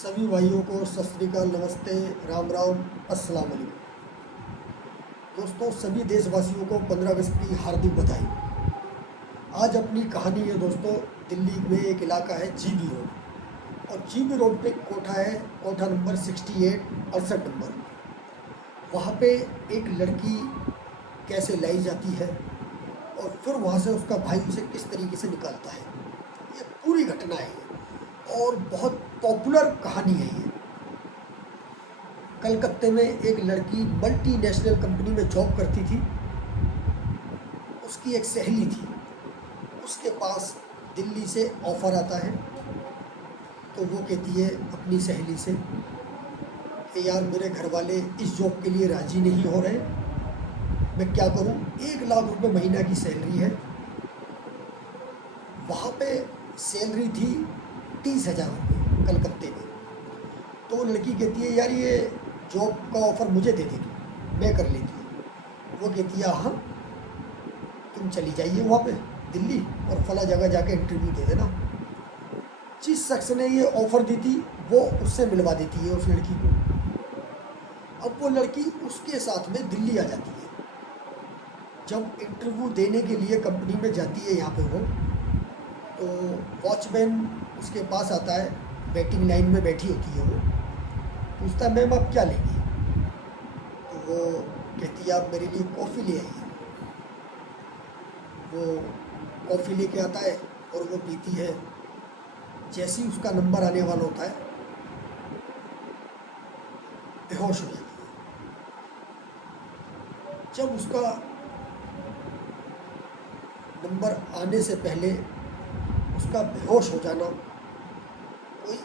सभी भाइयों को सत श्री अकाल, नमस्ते, राम राम, अस्सलाम वालेकुम। दोस्तों, सभी देशवासियों को 15 अगस्त की हार्दिक बधाई। आज अपनी कहानी है दोस्तों, दिल्ली में एक इलाका है जीबी रोड, और जीबी रोड पे एक कोठा है, कोठा नंबर 68 68 नंबर। वहाँ पे एक लड़की कैसे लाई जाती है और फिर वहाँ से उसका भाई उसे किस तरीके से निकालता है, ये पूरी घटना है और बहुत पॉपुलर कहानी है ये। कलकत्ते में एक लड़की मल्टीनेशनल कंपनी में जॉब करती थी। उसकी एक सहेली थी, उसके पास दिल्ली से ऑफ़र आता है, तो वो कहती है अपनी सहेली से कि यार मेरे घर वाले इस जॉब के लिए राज़ी नहीं हो रहे, मैं क्या करूं। 1 लाख रुपए महीना की सैलरी है, वहाँ पे सैलरी थी 30,000 रुपये कलकत्ते में। तो लड़की कहती है यार ये जॉब का ऑफ़र मुझे दे दे तू, मैं कर लेती। वो कहती है हाँ तुम चली जाइए वहाँ पे दिल्ली और फला जगह जाके इंटरव्यू दे देना। जिस शख्स ने ये ऑफ़र दी थी वो उससे मिलवा देती है उस लड़की को। अब वो लड़की उसके साथ में दिल्ली आ जाती है। जब इंटरव्यू देने के लिए कंपनी में जाती है यहाँ पे वो, तो वॉचमैन उसके पास आता है, वेटिंग लाइन में बैठी होती है वो। पूछता है मैम आप क्या लेंगी, तो वो कहती है आप मेरे लिए कॉफ़ी ले आइए। वो कॉफ़ी लेके आता है और वो पीती है। जैसे ही उसका नंबर आने वाला होता है बेहोश हो जाती है। जब उसका नंबर आने से पहले उसका बेहोश हो जाना कोई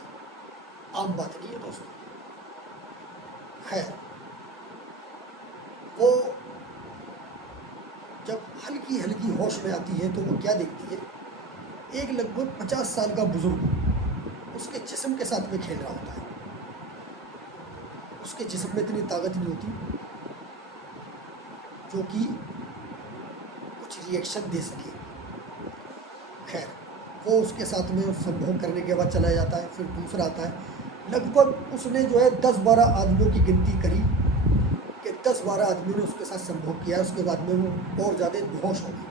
आम बात नहीं है दोस्तों। खैर, वो जब हल्की हल्की होश में आती है तो वो क्या देखती है, एक लगभग 50 साल का बुजुर्ग उसके जिस्म के साथ में खेल रहा होता है। उसके जिस्म में इतनी ताकत नहीं होती जो कि कुछ रिएक्शन दे सके। खैर, वो उसके साथ में संभोग करने के बाद चला जाता है। फिर दूसरा आता है। लगभग उसने जो है 10-12 आदमियों की गिनती करी कि 10-12 आदमियों ने उसके साथ संभोग किया। उसके बाद में वो और ज़्यादा बेहोश हो गई।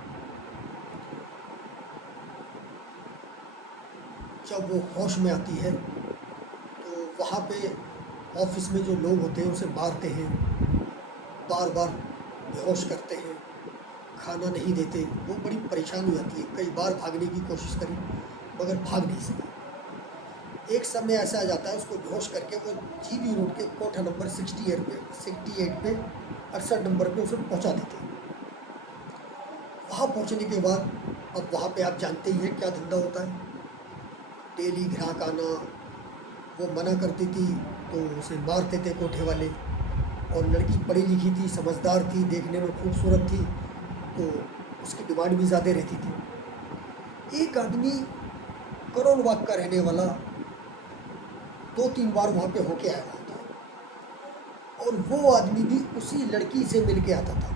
जब वो होश में आती है तो वहाँ पे ऑफिस में जो लोग होते हैं उसे मारते हैं, बार बार बेहोश करते हैं, खाना नहीं देते। वो बड़ी परेशान हो जाती है। कई बार भागने की कोशिश करी मगर भाग नहीं सकी। एक समय ऐसा आ जाता है, उसको बेहोश करके वो जीबी रोड के कोठा नंबर 68 पे 68 नंबर पे उसे पहुंचा देते हैं। वहाँ पहुंचने के बाद अब वहाँ पे आप जानते ही हैं क्या धंधा होता है, डेली ग्राहक आना। वो मना करती थी तो उसे मारते थे कोठे वाले। और लड़की पढ़ी लिखी थी, समझदार थी, देखने में खूबसूरत थी, तो उसकी डिमांड भी ज़्यादा रहती थी। एक आदमी करोल बाग का रहने वाला 2-3 बार वहाँ पे होके आया हुआ था, और वो आदमी भी उसी लड़की से मिल के आता था।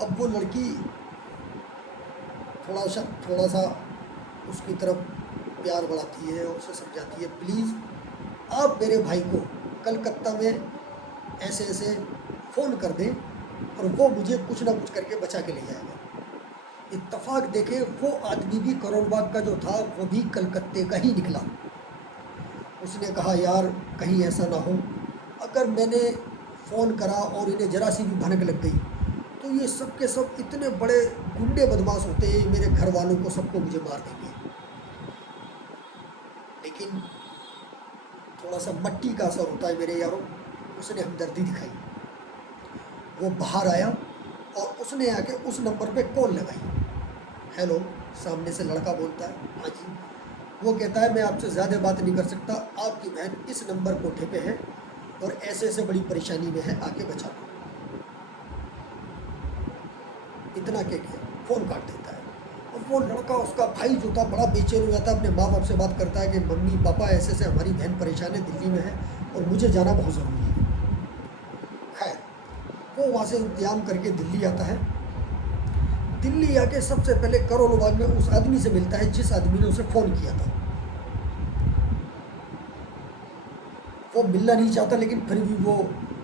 अब वो लड़की थोड़ा सा उसकी तरफ प्यार बढ़ाती है और उसे समझाती है प्लीज़ आप मेरे भाई को कलकत्ता में ऐसे ऐसे फ़ोन कर दें और वो मुझे कुछ ना कुछ करके बचा के ले जाएगा। इत्तेफाक देखे वो आदमी भी करोल बाग का जो था वो भी कलकत्ते का ही निकला। उसने कहा यार कहीं ऐसा ना हो, अगर मैंने फ़ोन करा और इन्हें ज़रा सी भी भनक लग गई तो ये सब के सब इतने बड़े गुंडे बदमाश होते हैं, मेरे घर वालों को सबको मुझे मार देंगे। लेकिन थोड़ा सा मट्टी का असर होता है मेरे यारों। उसने हमदर्दी दिखाई। वो बाहर आया और उसने आके उस नंबर पे कॉल लगाई। हेलो, सामने से लड़का बोलता है हाँ जी। वो कहता है मैं आपसे ज़्यादा बात नहीं कर सकता, आपकी बहन इस नंबर कोठे पे है और ऐसे ऐसे बड़ी परेशानी में है, आके बचा लो। इतना कह के फ़ोन काट देता है। और वो लड़का, उसका भाई जो था, बड़ा बेचैन हो जाता है। अपने माँ बाप से बात करता है कि मम्मी पापा ऐसे ऐसे हमारी बहन परेशान है, दिल्ली में है और मुझे जाना बहुत ज़रूरी है। खैर, वो वहाँ से इंतजाम करके दिल्ली आता है। दिल्ली आके सबसे पहले करोल बाग में उस आदमी से मिलता है जिस आदमी ने उसे फ़ोन किया था। वो मिलना नहीं चाहता, लेकिन फिर भी वो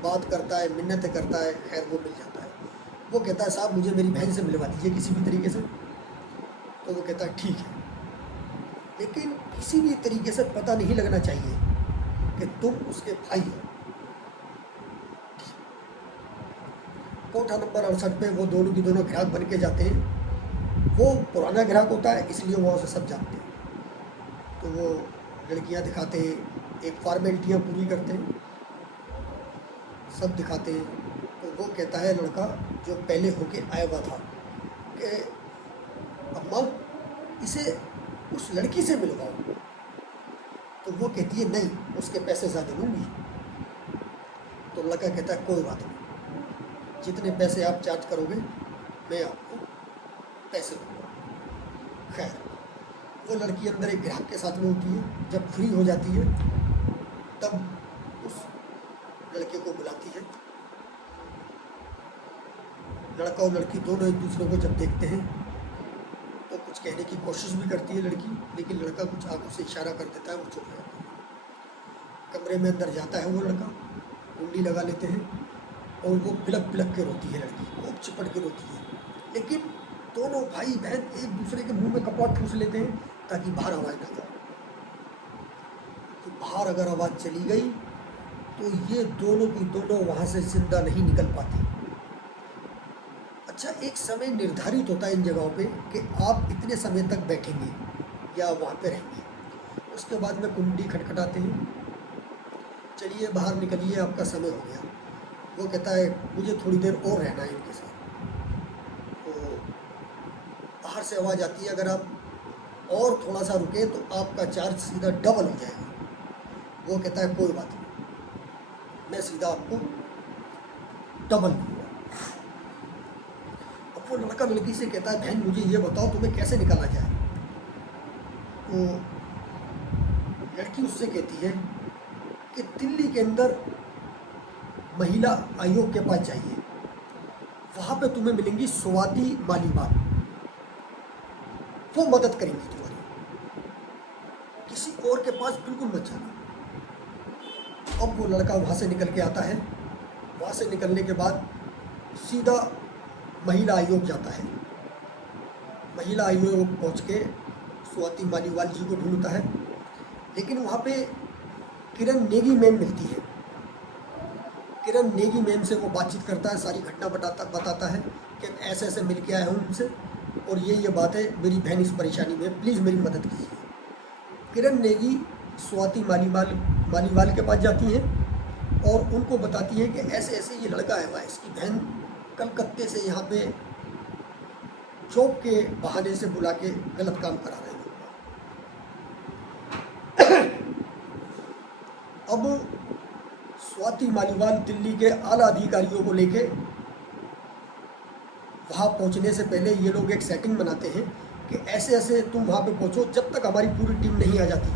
बात करता है, मिन्नतें करता है, खैर वो मिल जाता है। वो कहता है साहब मुझे मेरी बहन से मिलवा दीजिए किसी भी तरीके से। तो वो कहता है ठीक है, लेकिन किसी भी तरीके से पता नहीं लगना चाहिए कि तुम उसके भाई हो। कोठा नंबर 68 पे वो दोनों की दोनों ग्राहक बन के जाते हैं। वो पुराना ग्राहक होता है, इसलिए वहाँ से सब जानते हैं। तो वो लड़कियाँ दिखाते हैं, एक फॉर्मेलिटियाँ पूरी करते हैं, सब दिखाते हैं। तो वो कहता है लड़का जो पहले होके आया हुआ था कि अम्मा इसे उस लड़की से मिलवाओ। तो वो कहती है नहीं, उसके पैसे ज़्यादा लूँगी। तो लड़का कहता है कोई बात नहीं, जितने पैसे आप चार्ज करोगे मैं आपको पैसे दूँगा। खैर वो लड़की अंदर एक ग्राहक के साथ में होती है। जब फ्री हो जाती है तब उस लड़के को बुलाती है। लड़का और लड़की दोनों एक दूसरे को जब देखते हैं तो कुछ कहने की कोशिश भी करती है लड़की, लेकिन लड़का कुछ आंखों से इशारा कर देता है, वो चुप हो जाता है। कमरे में अंदर जाता है वो लड़का, कुंडी लगा लेते हैं और वो पिलक पिलक के रोती है लड़की, खूब चिपट के रोती है। लेकिन दोनों भाई बहन एक दूसरे के मुंह में कपड़ा ठूस लेते हैं ताकि बाहर आवाज़ ना जाए। तो बाहर अगर आवाज़ चली गई तो ये दोनों की दोनों वहाँ से जिंदा नहीं निकल पाती। अच्छा, एक समय निर्धारित होता है इन जगहों पे कि आप इतने समय तक बैठेंगे या वहाँ पे रहेंगे। उसके बाद में कुंडी खटखटाते हैं, चलिए बाहर निकलिए, आपका समय हो गया। वो कहता है मुझे थोड़ी देर और रहना है इनके साथ। तो बाहर से आवाज़ आती है अगर आप और थोड़ा सा रुके तो आपका चार्ज सीधा डबल हो जाएगा। वो कहता है कोई बात नहीं, मैं सीधा आपको डबल दूँगा। अब वो लड़का लड़की से कहता है बहन मुझे ये बताओ तुम्हें कैसे निकाला जाए। तो लड़की उससे कहती है कि दिल्ली के अंदर महिला आयोग के पास जाइए, वहाँ पे तुम्हें मिलेंगी स्वाति मालीवाल, वो मदद करेंगी तुम्हारी, किसी और के पास बिल्कुल मत जाना। अब वो लड़का वहाँ से निकल के आता है। वहाँ से निकलने के बाद सीधा महिला आयोग जाता है। महिला आयोग पहुँच के स्वाति मालीवाल जी को ढूंढता है, लेकिन वहाँ पे किरण नेगी मैम मिलती है। किरण नेगी मैम से वो बातचीत करता है, सारी घटना बताता है कि ऐसे ऐसे मिल के आया हूँ उनसे और ये बात है, मेरी बहन इस परेशानी में, प्लीज़ मेरी मदद कीजिए। किरण नेगी स्वाति मालीवाल के पास जाती हैं और उनको बताती है कि ऐसे ऐसे ये लड़का है, इसकी बहन कलकत्ते से यहाँ पे जॉब के बहाने से बुला के गलत काम करा रहे हैं। अब स्वाति मालीवाल दिल्ली के आला अधिकारियों को लेके वहाँ पहुँचने से पहले ये लोग एक सेटिंग बनाते हैं कि ऐसे ऐसे तुम वहाँ पे पहुँचो, जब तक हमारी पूरी टीम नहीं आ जाती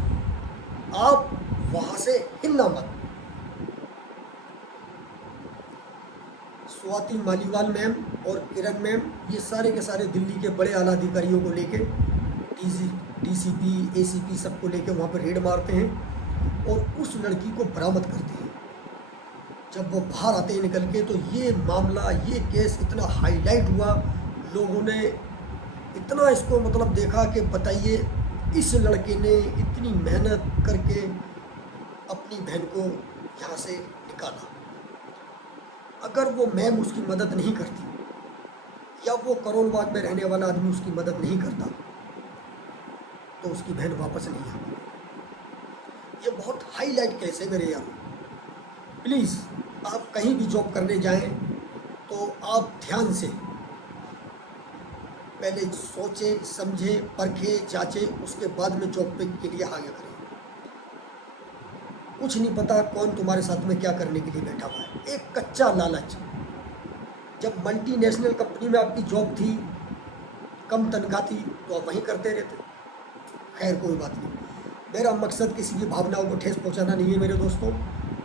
आप वहाँ से हिलना मत। स्वाति मालीवाल मैम और किरण मैम ये सारे के सारे दिल्ली के बड़े आला अधिकारियों को लेके डीसीपी एसीपी सबको लेके वहाँ पर रेड मारते हैं और उस लड़की को बरामद करते हैं। जब वो बाहर आते हैं निकल के तो ये मामला, ये केस इतना हाईलाइट हुआ, लोगों ने इतना इसको मतलब देखा कि बताइए इस लड़के ने इतनी मेहनत करके अपनी बहन को यहाँ से निकाला। अगर वो मैम उसकी मदद नहीं करती या वो करोल बाग में रहने वाला आदमी उसकी मदद नहीं करता तो उसकी बहन वापस नहीं आती। ये बहुत हाईलाइट केस है मेरे यार। प्लीज़ आप कहीं भी जॉब करने जाएं तो आप ध्यान से पहले सोचें, समझें, परखें, जांचें, उसके बाद में जॉब पे के लिए आगे करें। कुछ नहीं पता कौन तुम्हारे साथ में क्या करने के लिए बैठा हुआ है। एक कच्चा लालच। जब मल्टीनेशनल कंपनी में आपकी जॉब थी, कम तनख्वाह थी, तो आप वहीं करते रहते। खैर कोई बात नहीं, मेरा मकसद किसी की भावनाओं को ठेस पहुंचाना नहीं है मेरे दोस्तों।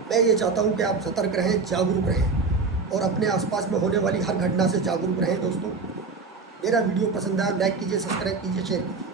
मैं ये चाहता हूं कि आप सतर्क रहें, जागरूक रहें और अपने आसपास में होने वाली हर घटना से जागरूक रहें दोस्तों। मेरा वीडियो पसंद आया लाइक कीजिए, सब्सक्राइब कीजिए, शेयर कीजिए।